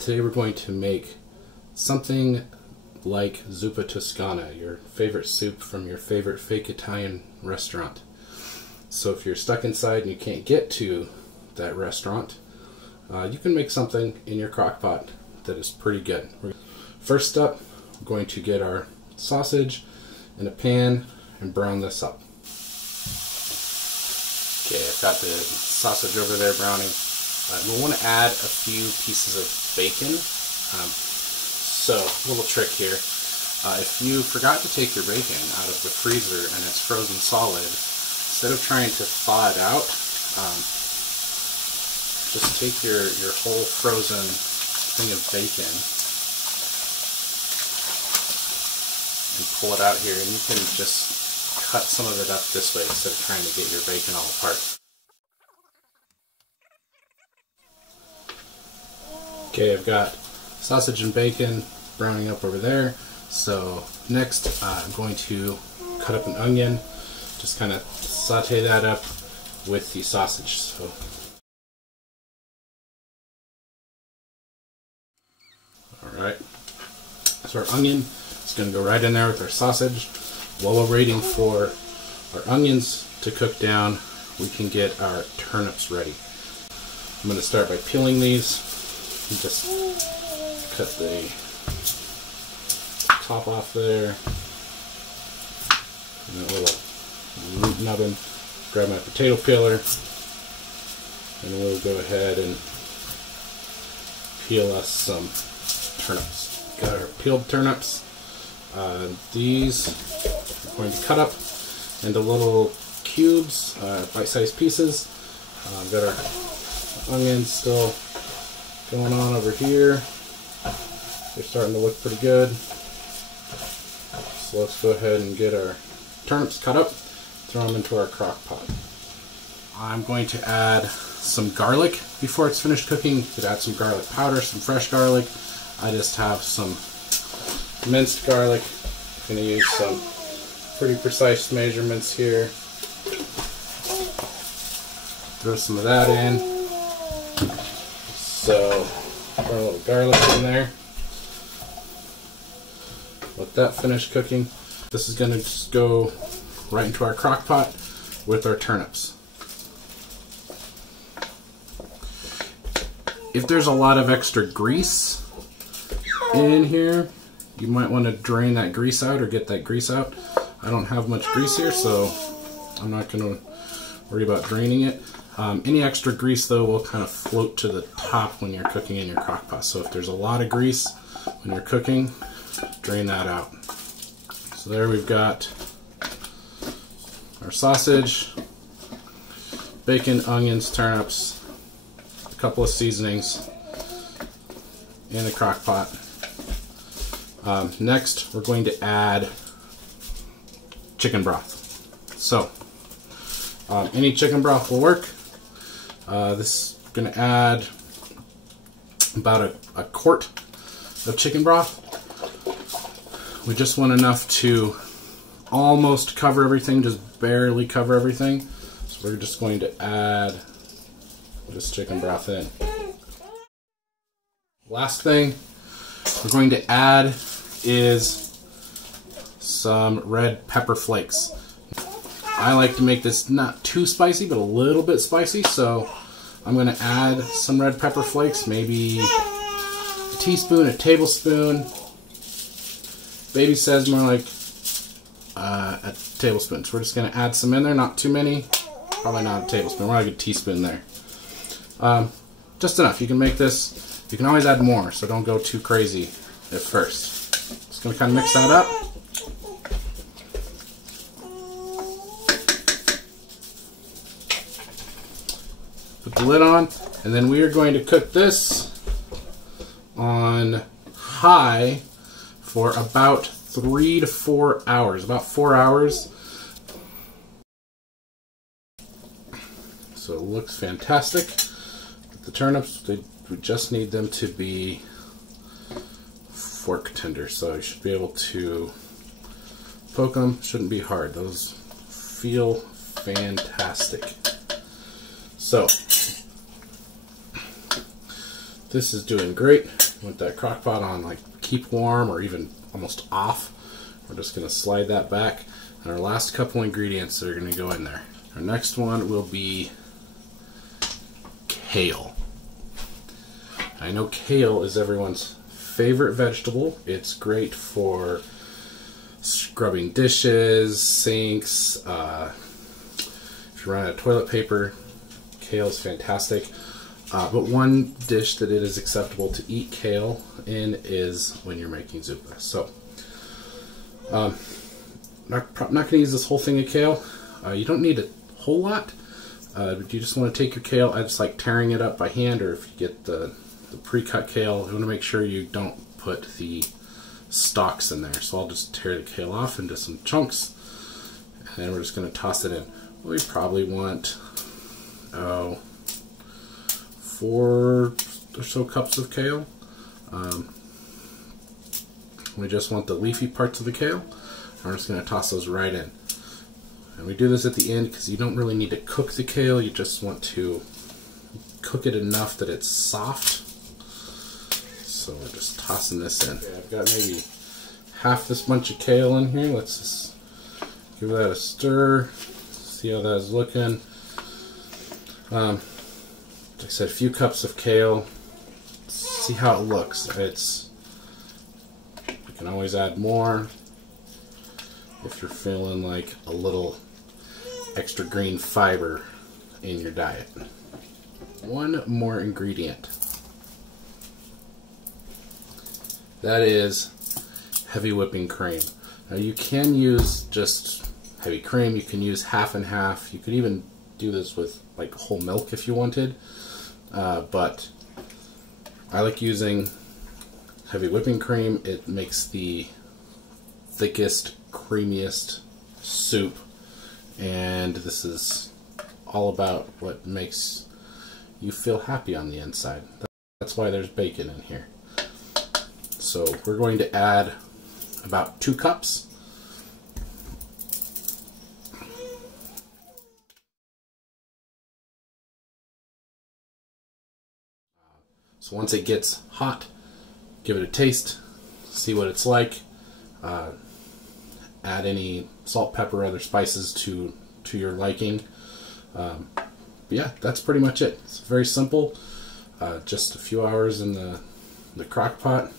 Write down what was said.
Today we're going to make something like Zuppa Toscana, your favorite soup from your favorite fake Italian restaurant. So if you're stuck inside and you can't get to that restaurant, you can make something in your crock pot that is pretty good. First up, we're going to get our sausage in a pan and brown this up. Okay, I've got the sausage over there browning. We'll want to add a few pieces of bacon. So, a little trick here. If you forgot to take your bacon out of the freezer and it's frozen solid, instead of trying to thaw it out, just take your whole frozen thing of bacon and pull it out here, and you can just cut some of it up this way instead of trying to get your bacon all apart. Okay, I've got sausage and bacon browning up over there. So next I'm going to cut up an onion, just kind of saute that up with the sausage. So alright, so our onion is going to go right in there with our sausage. While we're waiting for our onions to cook down, we can get our turnips ready. I'm going to start by peeling these. Just cut the top off there. And a little root nubbin. Grab my potato peeler, and we'll go ahead and peel us some turnips. Got our peeled turnips. These we're going to cut up into little cubes, bite-sized pieces. Got our onions still going on over here. They're starting to look pretty good. So let's go ahead and get our turnips cut up, throw them into our crock pot. I'm going to add some garlic before it's finished cooking. You could add some garlic powder, some fresh garlic. I just have some minced garlic. I'm going to use some pretty precise measurements here. Throw some of that in. So, throw a little garlic in there. Let that finish cooking. This is going to just go right into our crock pot with our turnips. If there's a lot of extra grease in here, you might want to drain that grease out or get that grease out. I don't have much grease here, so I'm not going to worry about draining it. Any extra grease, though, will kind of float to the top when you're cooking in your crock pot. So if there's a lot of grease when you're cooking, drain that out. So there we've got our sausage, bacon, onions, turnips, a couple of seasonings in the crock pot. Next, we're going to add chicken broth. So any chicken broth will work. This is going to add about a quart of chicken broth. We just want enough to almost cover everything, just barely cover everything. So we're just going to add this chicken broth in. Last thing we're going to add is some red pepper flakes. I like to make this not too spicy, but a little bit spicy, so I'm going to add some red pepper flakes, maybe a teaspoon, a tablespoon. Baby says more like a tablespoon, so we're just going to add some in there, not too many, probably not a tablespoon, we're like a teaspoon there. Just enough. You can make this, you can always add more, so don't go too crazy at first. Just going to kind of mix that up. Put the lid on, and then we are going to cook this on high for about 3 to 4 hours, about 4 hours. So it looks fantastic. The turnips, we just need them to be fork tender, so you should be able to poke them. Shouldn't be hard. Those feel fantastic. So this is doing great. Want that crock pot on like keep warm or even almost off. We're just going to slide that back. And our last couple ingredients that are going to go in there. Our next one will be kale. I know kale is everyone's favorite vegetable. It's great for scrubbing dishes, sinks. If you run out of toilet paper, kale is fantastic. But one dish that it is acceptable to eat kale in is when you're making zuppa. So, not going to use this whole thing of kale. You don't need a whole lot. But you just want to take your kale. I just like tearing it up by hand, or if you get the pre-cut kale, you want to make sure you don't put the stalks in there. So I'll just tear the kale off into some chunks, and then we're just going to toss it in. We probably want 4 or so cups of kale. We just want the leafy parts of the kale. We're just going to toss those right in. And we do this at the end because you don't really need to cook the kale. You just want to cook it enough that it's soft. So we're just tossing this in. Okay, I've got maybe half this bunch of kale in here. Let's just give that a stir. See how that's looking. Like I said, a few cups of kale. See how it looks. You can always add more if you're feeling like a little extra green fiber in your diet. One more ingredient. That is heavy whipping cream. Now you can use just heavy cream. You can use half and half. You could even do this with like whole milk if you wanted. But I like using heavy whipping cream. It makes the thickest, creamiest soup, and this is all about what makes you feel happy on the inside. That's why there's bacon in here. So we're going to add about 2 cups. So once it gets hot, give it a taste, see what it's like. Add any salt, pepper, other spices to your liking. But yeah, that's pretty much it. It's very simple. Just a few hours in the crock pot.